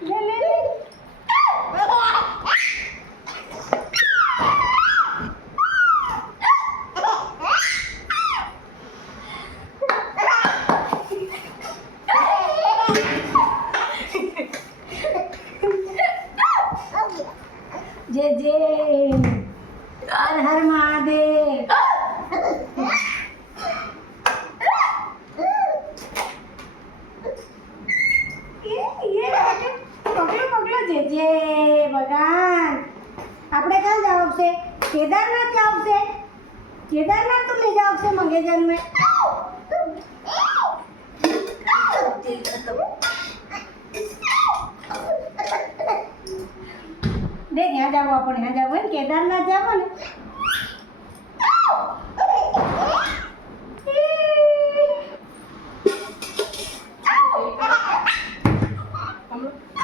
લે લે લે जय जय हर हर महादेव ये पकड़ो पकड़ो जय जय भगवान આપણે ક્યાં જવું છે કેદારનાથ જવું છે કેદારનાથ તો લઈ જાવ છે મંગેજન में देख यहाँ जाओ अपन यहाँ जाओ है केदारनाथ जाओ ने हम लोग